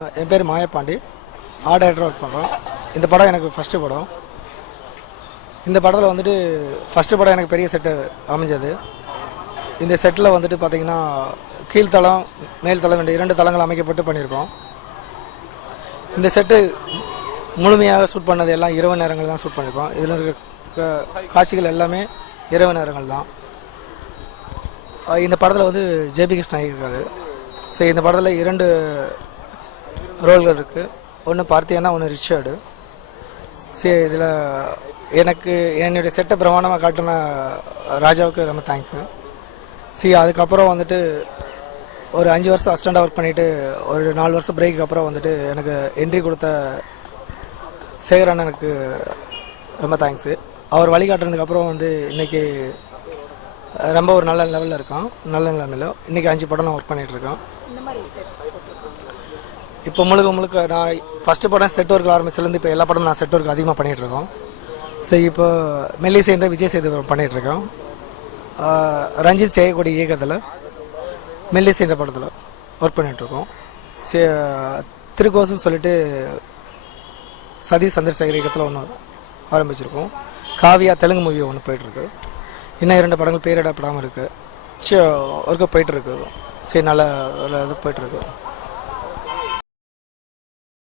என் பேர் Mayapandi. Art director work பண்ணுறோம். இந்த படம் எனக்கு ஃபஸ்ட்டு படம். இந்த படத்தில் வந்துட்டு ஃபஸ்ட்டு படம் எனக்கு பெரிய செட்டு அமைஞ்சது. இந்த செட்டில் வந்துட்டு பார்த்திங்கன்னா கீழ்த்தளம் மேல்தளம் என்ற 2 தளங்கள் அமைக்கப்பட்டு பண்ணியிருக்கோம். இந்த செட்டு முழுமையாக ஷூட் பண்ணது எல்லாம் இரவு நேரங்கள் தான் ஷூட் பண்ணியிருக்கோம். இதில் இருக்க காட்சிகள் எல்லாமே இரவு நேரங்கள் தான். இந்த படத்தில் வந்து ஜேபி கிருஷ்ணன் இருக்காரு. சரி, இந்த படத்தில் 2 ரோல்கள் இருக்குது. ஒன்று பார்த்தியானா, ஒன்று ரிச்சர்டு. சரி, இதில் எனக்கு என்னுடைய செட்டை பிரமாணமாக காட்டின ராஜாவுக்கு ரொம்ப தேங்க்ஸு. சரி, அதுக்கப்புறம் வந்துட்டு ஒரு 5 வருஷம் அசிஸ்டண்டாக ஒர்க் பண்ணிவிட்டு ஒரு 4 வருஷம் பிரேக்கு அப்புறம் வந்துட்டு எனக்கு என்ட்ரி கொடுத்த சேகர் அண்ணனுக்கு ரொம்ப தேங்க்ஸு. அவர் வழிகாட்டுனதுக்கப்புறம் வந்து இன்றைக்கி ரொம்ப ஒரு நல்ல லெவலில் இருக்கான். நல்ல நிலைமையில் இன்றைக்கி 5 படம் நான் ஒர்க் பண்ணிகிட்ருக்கேன். இப்போ முழுக்க நான் ஃபஸ்ட்டு படம் செட் ஒர்க்கில் ஆரம்பிச்சிலேருந்து இப்போ எல்லா படமும் நான் செட் ஒர்க் அதிகமாக பண்ணிகிட்ருக்கோம். சரி, இப்போ மெல்லிசைன்ற விஜய் சேதுபதி பண்ணிகிட்ருக்கோம். ரஞ்சித் செய்யக்கூடிய இயக்கத்தில் மெல்லிசைன்ற படத்தில் ஒர்க் பண்ணிகிட்ருக்கோம். திருக்கோசம் சொல்லிட்டு சதீஷ் சந்திரசேகர் இயக்கத்தில் ஒன்று ஆரம்பிச்சிருக்கோம். காவியா தெலுங்கு மூவி ஒன்று போயிட்டுருக்கு. இன்னும் 2 படங்கள் பேரிடப்படாமல் இருக்குது. ஒர்க்கு போயிட்டுருக்கு. சரி, நல்ல இது போயிட்டுருக்கு.